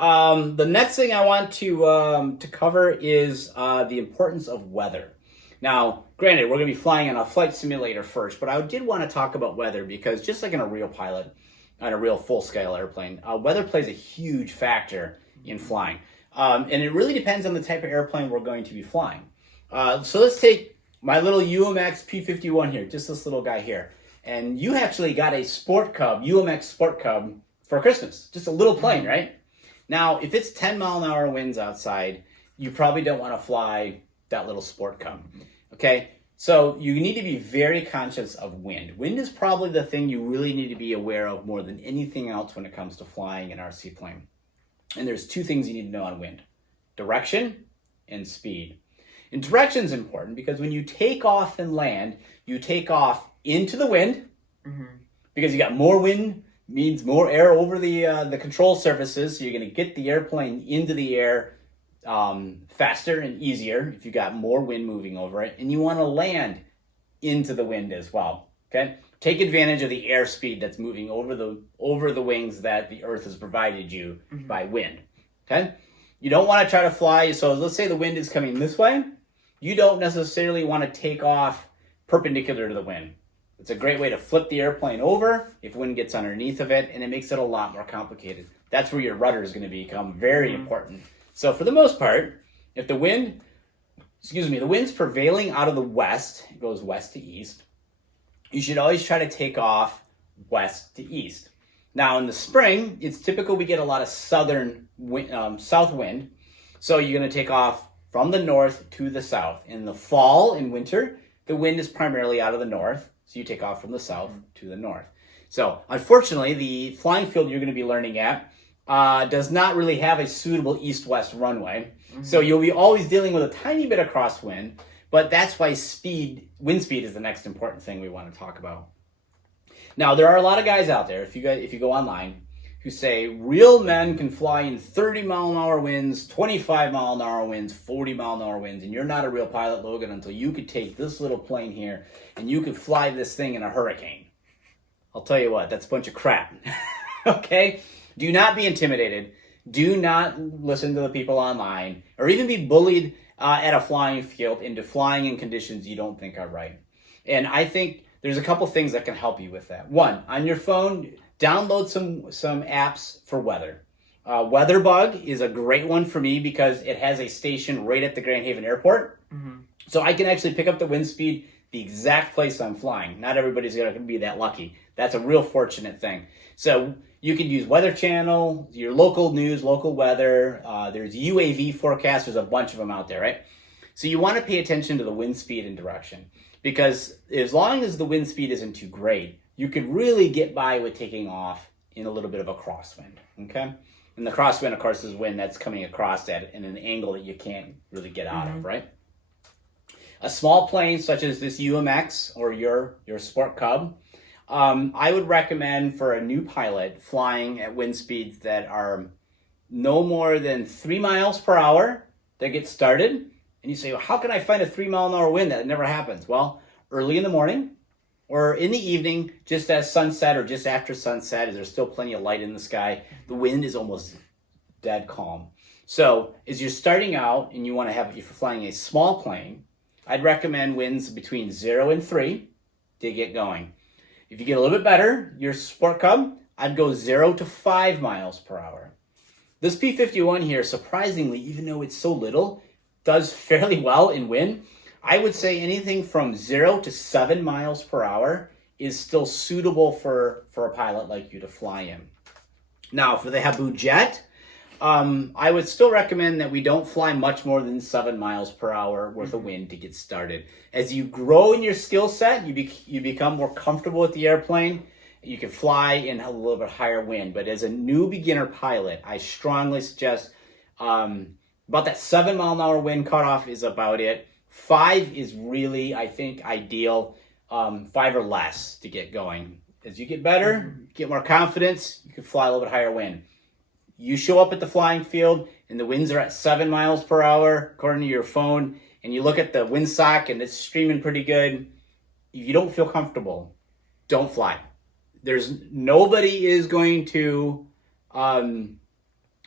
The next thing I want to cover is the importance of weather. Now, granted, we're going to be flying on a flight simulator first, but I did want to talk about weather because just like in a real pilot, on a real full-scale airplane, weather plays a huge factor in flying. And it really depends on the type of airplane we're going to be flying. So let's take my little UMX P-51 here, just this little guy here. And you actually got a Sport Cub, UMX Sport Cub for Christmas. Just a little plane, right? Now, if it's 10-mile-an-hour winds outside, you probably don't want to fly that little Sport Cub, okay? So you need to be very conscious of wind. Wind is probably the thing you really need to be aware of more than anything else when it comes to flying an RC plane. And there's two things you need to know on wind: direction and speed. And direction is important because when you take off and land, you take off into the wind because you got more wind means more air over the control surfaces, so you're going to get the airplane into the air faster and easier if you got more wind moving over it, and you want to land into the wind as well. Okay, take advantage of the airspeed that's moving over the wings that the Earth has provided you by wind. Okay, you don't want to try to fly. So let's say the wind is coming this way. You don't necessarily want to take off perpendicular to the wind. It's a great way to flip the airplane over if wind gets underneath of it, and it makes it a lot more complicated. That's where your rudder is going to become very important. So for the most part, if the wind's prevailing out of the west, it goes west to east, you should always try to take off west to east. Now in the spring, it's typical we get a lot of south wind, so you're going to take off from the north to the south. In the fall and winter, the wind is primarily out of the north, so you take off from the south to the north. So unfortunately, the flying field you're going to be learning at does not really have a suitable east-west runway. So you'll be always dealing with a tiny bit of crosswind, but that's why wind speed is the next important thing we want to talk about. Now, there are a lot of guys out there, if you go online, who say real men can fly in 30-mile-an-hour winds, 25-mile-an-hour winds, 40-mile-an-hour winds, and you're not a real pilot, Logan, until you could take this little plane here and you could fly this thing in a hurricane. I'll tell you what, that's a bunch of crap. Okay? Do not be intimidated. Do not listen to the people online or even be bullied at a flying field into flying in conditions you don't think are right. And I think there's a couple things that can help you with that. One, on your phone, download some apps for weather. WeatherBug is a great one for me because it has a station right at the Grand Haven Airport. So I can actually pick up the wind speed the exact place I'm flying. Not everybody's going to be that lucky. That's a real fortunate thing. So you can use Weather Channel, your local news, local weather. There's UAV forecasts. There's a bunch of them out there, right? So you want to pay attention to the wind speed and direction because as long as the wind speed isn't too great, you could really get by with taking off in a little bit of a crosswind, okay? And the crosswind, of course, is wind that's coming across at in an angle that you can't really get out of, right? A small plane such as this UMX or your Sport Cub, I would recommend for a new pilot flying at wind speeds that are no more than 3 miles per hour to get started. And you say, well, how can I find a 3-mile-an-hour wind? That never happens. Well, early in the morning or in the evening, just as sunset or just after sunset, as there's still plenty of light in the sky, the wind is almost dead calm. So as you're starting out and you want to if you're flying a small plane, I'd recommend winds between 0 and 3 to get going. If you get a little bit better, your Sport Cub, I'd go 0 to 5 miles per hour. This P-51 here, surprisingly, even though it's so little, does fairly well in wind. I would say anything from 0 to 7 miles per hour is still suitable for a pilot like you to fly in. Now, for the Habu Jet, I would still recommend that we don't fly much more than 7 miles per hour worth of wind to get started. As you grow in your skill set, you become more comfortable with the airplane. You can fly in a little bit higher wind. But as a new beginner pilot, I strongly suggest about that 7-mile-an-hour wind cutoff is about it. 5 is really, I think, ideal. 5 or less to get going. As you get better, get more confidence, you can fly a little bit higher wind. You show up at the flying field and the winds are at 7 miles per hour, according to your phone, and you look at the windsock and it's streaming pretty good. If you don't feel comfortable, don't fly. Nobody is going to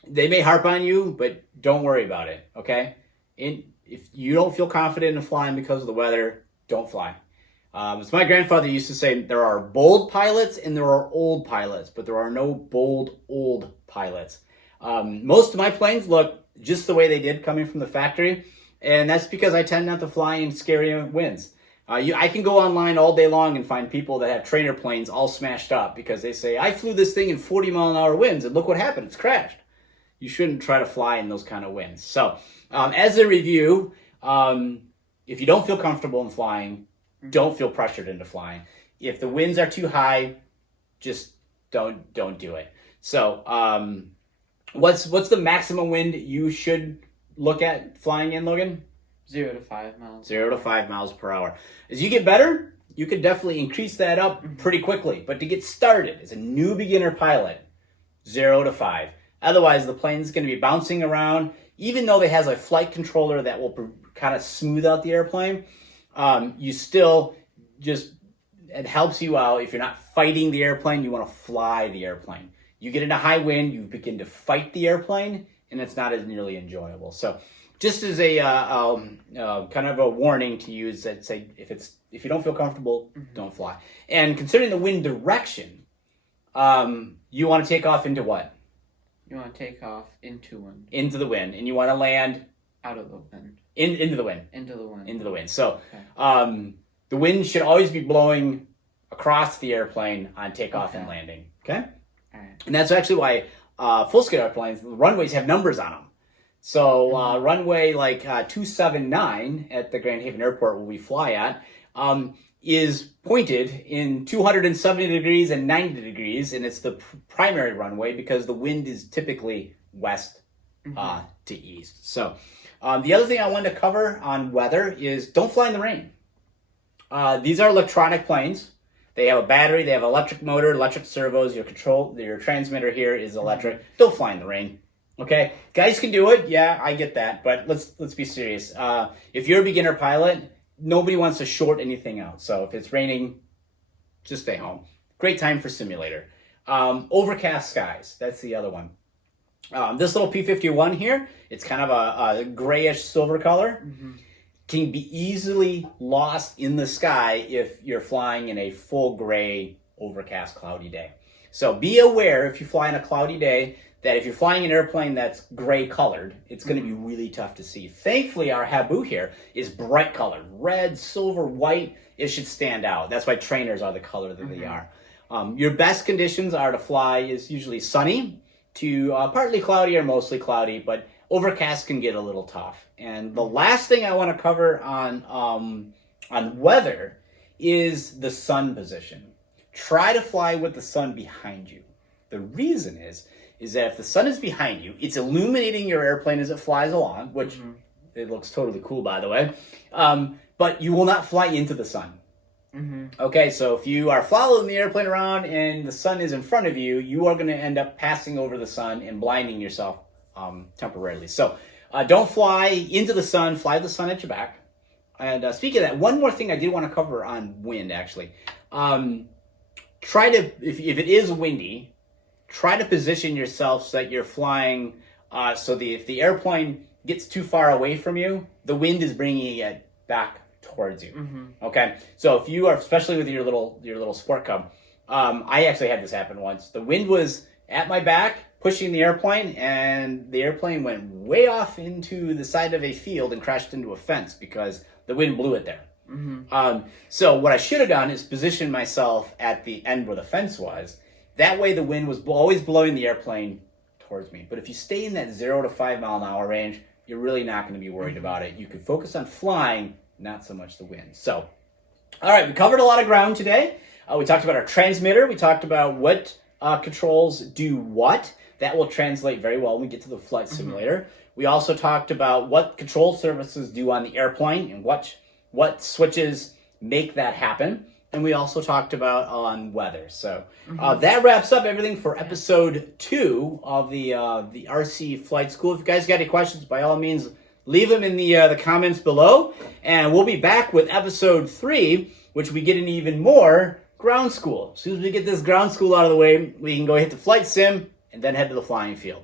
They may harp on you, but don't worry about it, okay? If you don't feel confident in flying because of the weather, don't fly. As my grandfather used to say, there are bold pilots and there are old pilots, but there are no bold old pilots. Most of my planes look just the way they did coming from the factory, and that's because I tend not to fly in scary winds. I can go online all day long and find people that have trainer planes all smashed up because they say, I flew this thing in 40-mile-an-hour winds, and look what happened, it's crashed. You shouldn't try to fly in those kind of winds. So, as a review, if you don't feel comfortable in flying, don't feel pressured into flying. If the winds are too high, just don't do it. So, what's the maximum wind you should look at flying in, Logan? 0 to 5 miles. 0 to 5 miles per hour. As you get better, you could definitely increase that up pretty quickly. But to get started as a new beginner pilot, 0 to 5. Otherwise, the plane's going to be bouncing around. Even though it has a flight controller that will kind of smooth out the airplane, you still just, it helps you out. If you're not fighting the airplane, you want to fly the airplane. You get into high wind, you begin to fight the airplane, and it's not as nearly enjoyable. So just as a kind of a warning to use that, say, if you don't feel comfortable, don't fly. And considering the wind direction, you want to take off into what? You want to take off into wind. Into the wind, and you want to land out of the wind. Into the wind. Into the wind. Into the wind. So, okay. The wind should always be blowing across the airplane on takeoff and landing. Okay. All right. And that's actually why full-scale airplanes, the runways have numbers on them. So runway like 279 at the Grand Haven Airport, where we fly at, is pointed in 270 degrees and 90 degrees, and it's the primary runway because the wind is typically west to east. So the other thing I wanted to cover on weather is don't fly in the rain. These are electronic planes. They have a battery, they have an electric motor, electric servos, your transmitter here is electric. Don't fly in the rain. Okay, guys can do it. Yeah, I get that, but let's be serious. If you're a beginner pilot, nobody wants to short anything out. So if it's raining, just stay home. Great time for simulator. Overcast Skies, that's the other one. This little P-51 here, it's kind of a grayish silver color. Can be easily lost in the sky if you're flying in a full gray, overcast, cloudy day. So be aware if you fly on a cloudy day that if you're flying an airplane that's gray colored, it's going to be really tough to see. Thankfully, our Habu here is bright colored. Red, silver, white, it should stand out. That's why trainers are the color that they are. Your best conditions are to fly is usually sunny to partly cloudy or mostly cloudy, but overcast can get a little tough. And the last thing I want to cover on weather is the sun position. Try to fly with the sun behind you. The reason is that if the sun is behind you, it's illuminating your airplane as it flies along, which it looks totally cool, by the way, but you will not fly into the sun. Okay, so if you are following the airplane around and the sun is in front of you, you are going to end up passing over the sun and blinding yourself temporarily. So don't fly into the sun, fly the sun at your back. And speaking of that, one more thing I did want to cover on wind, actually. Try to, if it is windy, try to position yourself so that you're flying, if the airplane gets too far away from you, the wind is bringing it back towards you. Okay, so if you are, especially with your little Sport Cub, I actually had this happen once. The wind was at my back, pushing the airplane, and the airplane went way off into the side of a field and crashed into a fence because the wind blew it there. So what I should have done is position myself at the end where the fence was. That way the wind was always blowing the airplane towards me. But if you stay in that 0 to 5 mile an hour range, you're really not going to be worried about it. You can focus on flying, not so much the wind. So, all right, we covered a lot of ground today. We talked about our transmitter. We talked about what controls do what. That will translate very well when we get to the flight simulator. We also talked about what control surfaces do on the airplane and what switches make that happen. And we also talked about on weather. So that wraps up everything for episode 2 of the RC Flight School. If you guys got any questions, by all means, leave them in the comments below. And we'll be back with episode 3, which we get into even more ground school. As soon as we get this ground school out of the way, we can go hit the flight sim and then head to the flying field.